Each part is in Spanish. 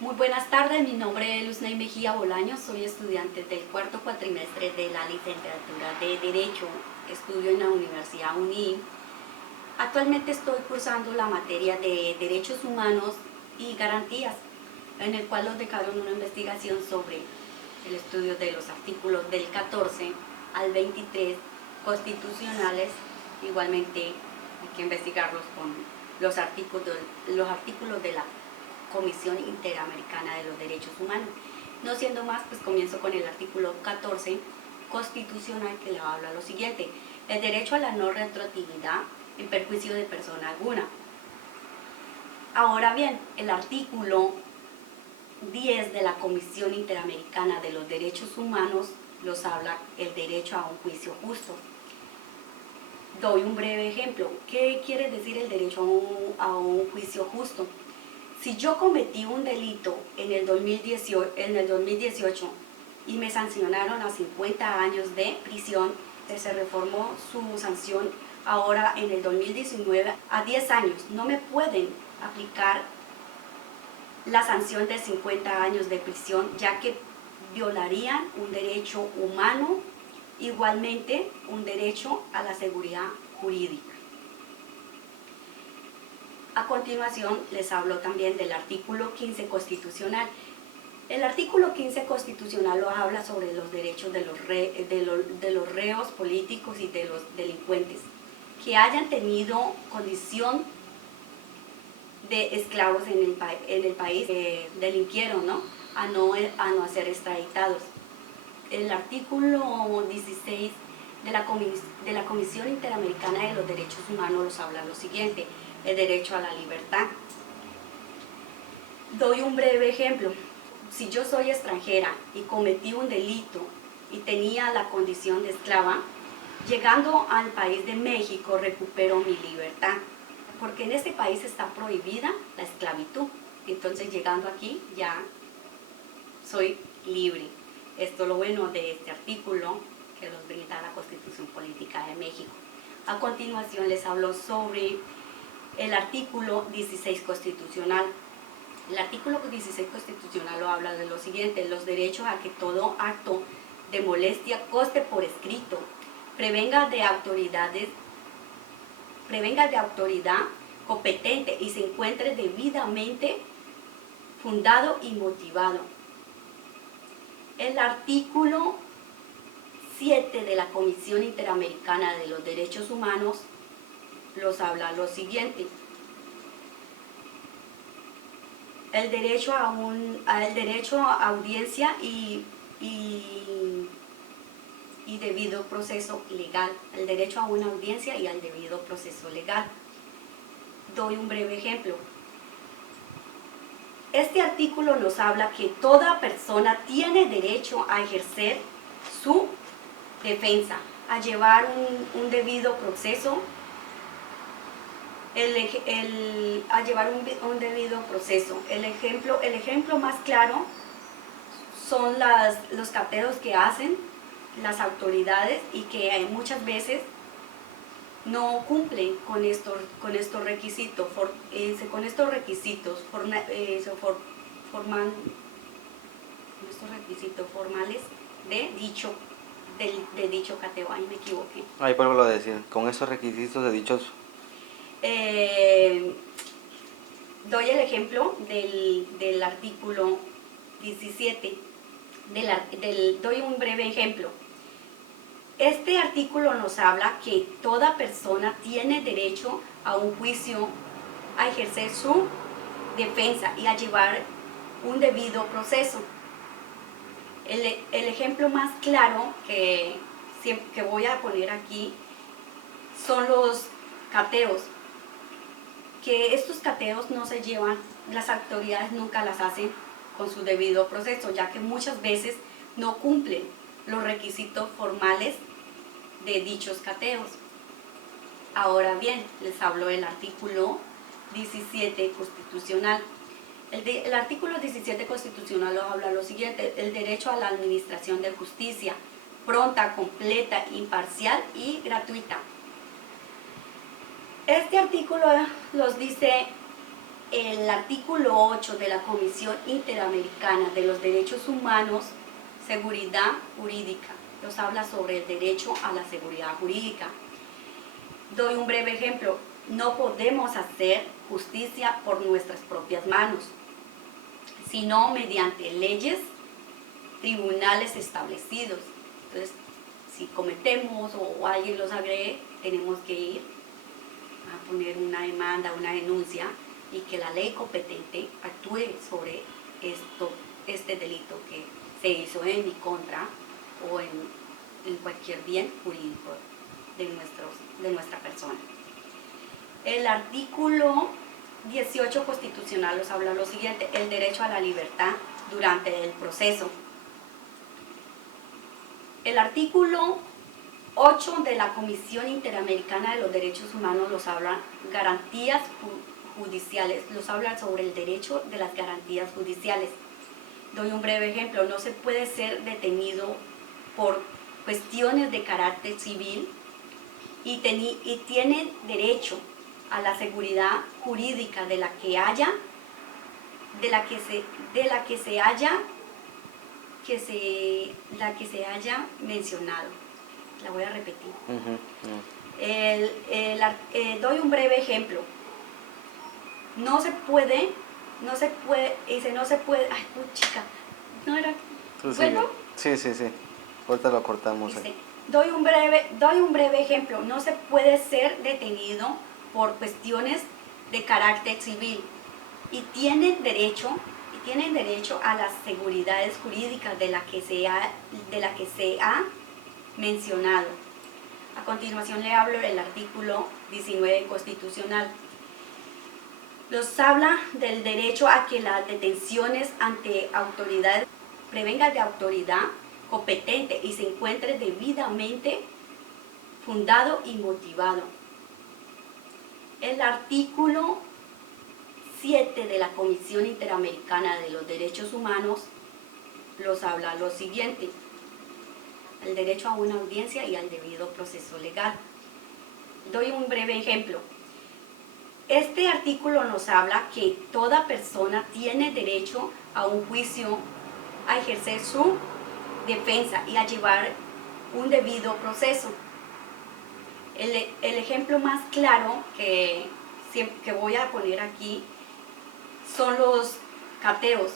Muy buenas tardes, mi nombre es Luzney Mejía Bolaños, soy estudiante del cuarto cuatrimestre de la licenciatura de Derecho, estudio en la Universidad UNI. Actualmente estoy cursando la materia de Derechos Humanos y Garantías, en el cual nos dejaron una investigación sobre el estudio de los artículos del 14 al 23 constitucionales. Igualmente hay que investigarlos con los artículos de la Comisión Interamericana de los Derechos Humanos. No siendo más, pues comienzo con el artículo 14 constitucional, que le habla lo siguiente: el derecho a la no retroactividad en perjuicio de persona alguna. Ahora bien, el artículo 10 de la Comisión Interamericana de los Derechos Humanos los habla el derecho a un juicio justo. Doy un breve ejemplo. ¿Qué quiere decir el derecho a un juicio justo? Si yo cometí un delito en el 2018 y me sancionaron a 50 años de prisión, se reformó su sanción ahora en el 2019 a 10 años. No me pueden aplicar la sanción de 50 años de prisión, ya que violarían un derecho humano, igualmente un derecho a la seguridad jurídica. A continuación les hablo también del artículo 15 constitucional. El artículo 15 constitucional lo habla sobre los derechos de los reos políticos y de los delincuentes que hayan tenido condición de esclavos en el país, delinquieron, ¿no? A no ser extraditados. El artículo 16 de la Comisión Interamericana de los Derechos Humanos nos habla lo siguiente: el derecho a la libertad. Doy un breve ejemplo. Si yo soy extranjera y cometí un delito y tenía la condición de esclava, llegando al país de México recupero mi libertad, porque en este país está prohibida la esclavitud. Entonces, llegando aquí ya soy libre. Esto es lo bueno de este artículo que nos brinda la Constitución Política de México. A continuación les hablo sobre el artículo 16 constitucional. El artículo 16 constitucional lo habla de lo siguiente: los derechos a que todo acto de molestia conste por escrito, prevenga de autoridad competente y se encuentre debidamente fundado y motivado. El artículo 7 de la Comisión Interamericana de los Derechos Humanos los habla lo siguiente: el derecho a audiencia y debido proceso legal, el derecho a una audiencia y al debido proceso legal. Doy un breve ejemplo. Este artículo nos habla que toda persona tiene derecho a ejercer su defensa, a llevar un debido proceso, a llevar un debido proceso. El ejemplo más claro son los cateos que hacen las autoridades y que muchas veces no cumplen con estos requisitos. Formales de dicho cateo. Ahí me equivoqué. Ahí vuelvo a decir, con esos requisitos de dichos. Doy el ejemplo del artículo 17. Doy un breve ejemplo. Este artículo nos habla que toda persona tiene derecho a un juicio, a ejercer su defensa y a llevar un debido proceso. El ejemplo más claro que voy a poner aquí son los cateos, que estos cateos no se llevan, las autoridades nunca las hacen con su debido proceso, ya que muchas veces no cumplen los requisitos formales de dichos cateos. Ahora bien, les hablo del artículo 17 constitucional. El artículo 17 constitucional lo habla lo siguiente: el derecho a la administración de justicia pronta, completa, imparcial y gratuita. Este artículo los dice el artículo 8 de la Comisión Interamericana de los Derechos Humanos, seguridad jurídica. Nos habla sobre el derecho a la seguridad jurídica. Doy un breve ejemplo. No podemos hacer justicia por nuestras propias manos, sino mediante leyes, tribunales establecidos. Entonces, si cometemos o alguien los agrede, tenemos que ir a poner una demanda, una denuncia, y que la ley competente actúe sobre este delito que se hizo en mi contra o en cualquier bien jurídico de nuestra persona. El artículo 18 constitucional nos habla lo siguiente: el derecho a la libertad durante el proceso. El artículo 8 de la Comisión Interamericana de los Derechos Humanos nos habla garantías judiciales, nos habla sobre el derecho de las garantías judiciales. Doy un breve ejemplo: no se puede ser detenido por cuestiones de carácter civil y tiene derecho a la seguridad jurídica de la que se haya mencionado. La voy a repetir. Doy un breve ejemplo. No se puede, ay, chica, no era, ¿bueno? Sí. Ahorita lo cortamos. Dice, doy un breve ejemplo. No se puede ser detenido por cuestiones de carácter civil y tienen derecho a las seguridades jurídicas de la que se ha mencionado. A continuación le hablo del artículo 19 constitucional. Nos habla del derecho a que las detenciones ante autoridades prevengan de autoridad competente y se encuentre debidamente fundado y motivado. El artículo 7 de la Comisión Interamericana de los Derechos Humanos nos habla lo siguiente: el derecho a una audiencia y al debido proceso legal. Doy un breve ejemplo. Este artículo nos habla que toda persona tiene derecho a un juicio, a ejercer su defensa y a llevar un debido proceso. El ejemplo más claro que voy a poner aquí son los cateos,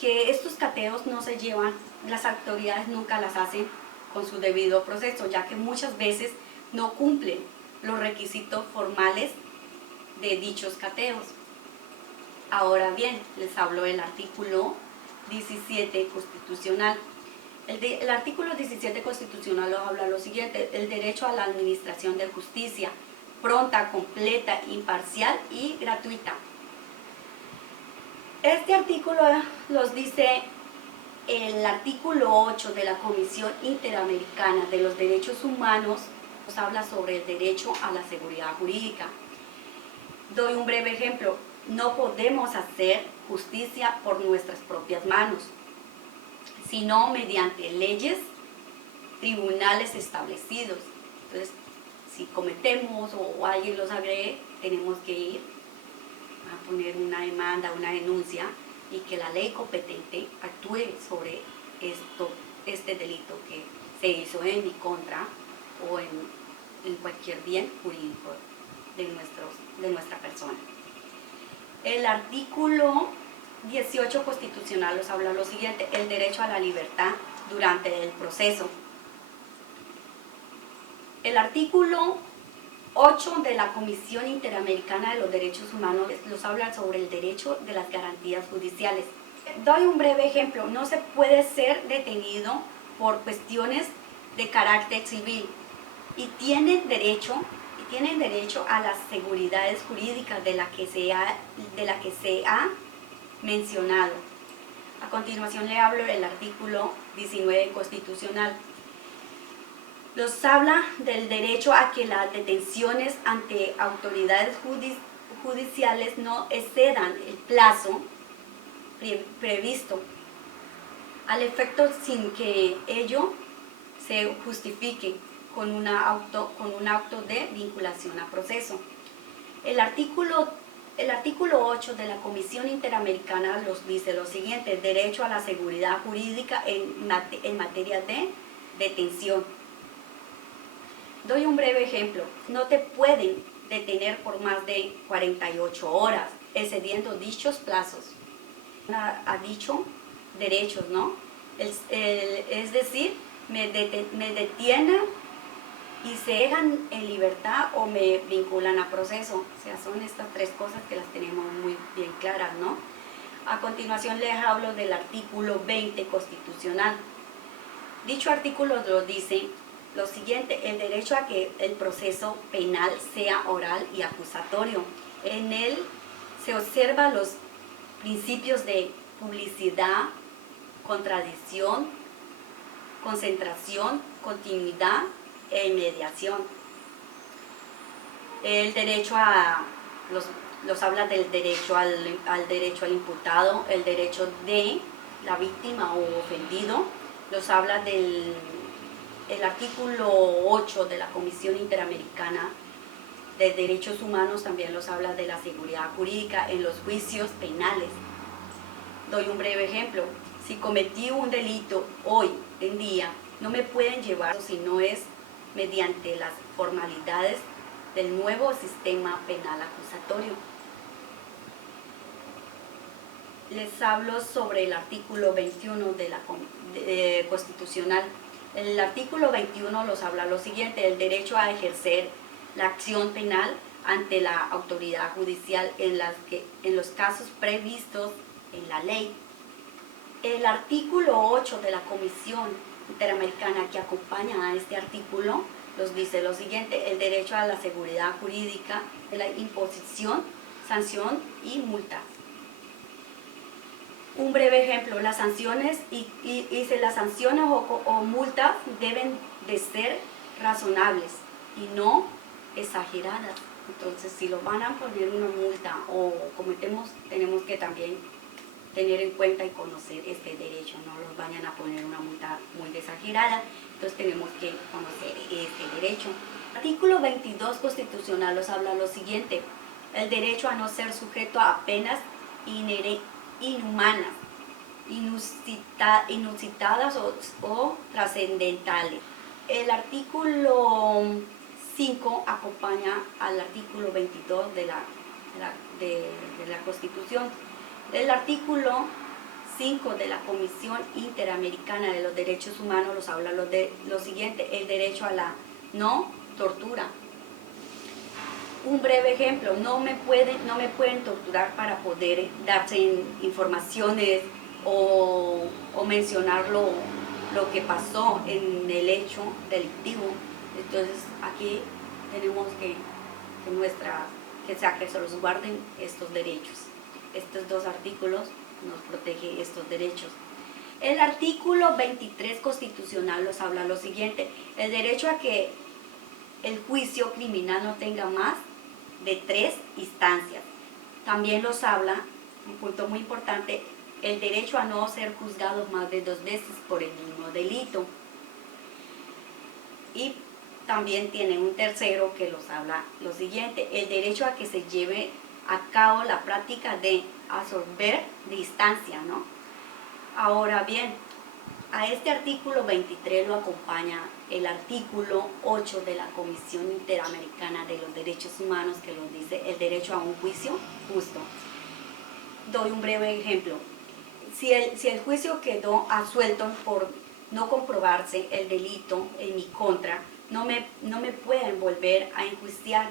que estos cateos no se llevan, las autoridades nunca las hacen con su debido proceso, ya que muchas veces no cumplen los requisitos formales de dichos cateos. Ahora bien, les hablo del artículo 17 constitucional. El artículo 17 constitucional nos habla lo siguiente: el derecho a la administración de justicia pronta, completa, imparcial y gratuita. Este artículo nos dice el artículo 8 de la Comisión Interamericana de los Derechos Humanos, nos habla sobre el derecho a la seguridad jurídica. Doy un breve ejemplo. No podemos hacer justicia por nuestras propias manos, sino mediante leyes, tribunales establecidos. Entonces, si cometemos o alguien los agrede, tenemos que ir a poner una demanda, una denuncia, y que la ley competente actúe sobre este delito que se hizo en mi contra o en cualquier bien jurídico de nuestra persona. El artículo 18 constitucional nos habla lo siguiente: el derecho a la libertad durante el proceso. El artículo 8 de la Comisión Interamericana de los Derechos Humanos nos habla sobre el derecho de las garantías judiciales. Doy un breve ejemplo. No se puede ser detenido por cuestiones de carácter civil y tienen derecho a las seguridades jurídicas de la que se ha mencionado. A continuación le hablo del artículo 19 constitucional. Nos habla del derecho a que las detenciones ante autoridades judiciales no excedan el plazo previsto, al efecto sin que ello se justifique con un auto de vinculación a proceso. El artículo El artículo 8 de la Comisión Interamericana dice lo siguiente: derecho a la seguridad jurídica en materia de detención. Doy un breve ejemplo. No te pueden detener por más de 48 horas, excediendo dichos plazos. Ha dicho derechos, ¿no? Es decir, me detienen y se dejan en libertad o me vinculan a proceso. O sea, son estas tres cosas que las tenemos muy bien claras, ¿no? A continuación les hablo del artículo 20 constitucional. Dicho artículo lo dice lo siguiente: el derecho a que el proceso penal sea oral y acusatorio. En él se observan los principios de publicidad, contradicción, concentración, continuidad e inmediación. El derecho los habla del derecho al derecho al imputado, el derecho de la víctima o ofendido. Los habla el artículo 8 de la Comisión Interamericana de Derechos Humanos. También los habla de la seguridad jurídica en los juicios penales. Doy un breve ejemplo. Si cometí un delito hoy en día, no me pueden llevar si no es mediante las formalidades del nuevo sistema penal acusatorio. Les hablo sobre el artículo 21 de la constitucional. El artículo 21 los habla lo siguiente: el derecho a ejercer la acción penal ante la autoridad judicial en los casos previstos en la ley. El artículo 8 de la Comisión Interamericana, que acompaña a este artículo, nos dice lo siguiente: el derecho a la seguridad jurídica, de la imposición, sanción y multas. Un breve ejemplo: las sanciones las sanciones o multas deben de ser razonables y no exageradas. Entonces, si los van a poner una multa o cometemos, tenemos que también tener en cuenta y conocer este derecho. No los vayan a poner una multa muy exagerada. Entonces tenemos que conocer este derecho. Artículo 22 constitucional nos habla lo siguiente: el derecho a no ser sujeto a penas inhumanas, inusitadas o trascendentales. El artículo 5 acompaña al artículo 22 de la Constitución. El artículo 5 de la Comisión Interamericana de los Derechos Humanos nos habla lo siguiente: el derecho a la no tortura. Un breve ejemplo: no me pueden torturar para poder darse informaciones o mencionar lo que pasó en el hecho delictivo. Entonces aquí tenemos que se los guarden estos derechos. Estos dos artículos nos protegen estos derechos. El artículo 23 constitucional nos habla lo siguiente: el derecho a que el juicio criminal no tenga más de 3 instancias. También nos habla, un punto muy importante, el derecho a no ser juzgado más de 2 veces por el mismo delito. Y también tiene un tercero que nos habla lo siguiente: el derecho a que se lleve a cabo la práctica de absorber distancia, ¿no? Ahora bien, a este artículo 23 lo acompaña el artículo 8 de la Comisión Interamericana de los Derechos Humanos, que nos dice el derecho a un juicio justo. Doy un breve ejemplo. Si el juicio quedó absuelto por no comprobarse el delito en mi contra, no me pueden volver a enjuiciar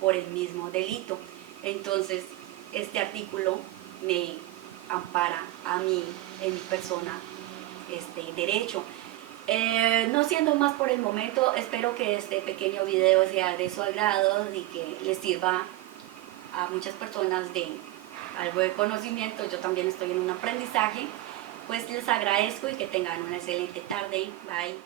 por el mismo delito. Entonces, este artículo me ampara a mí, en mi persona, este derecho. No siendo más por el momento, espero que este pequeño video sea de su agrado y que les sirva a muchas personas de algo de conocimiento. Yo también estoy en un aprendizaje. Pues les agradezco y que tengan una excelente tarde. Bye.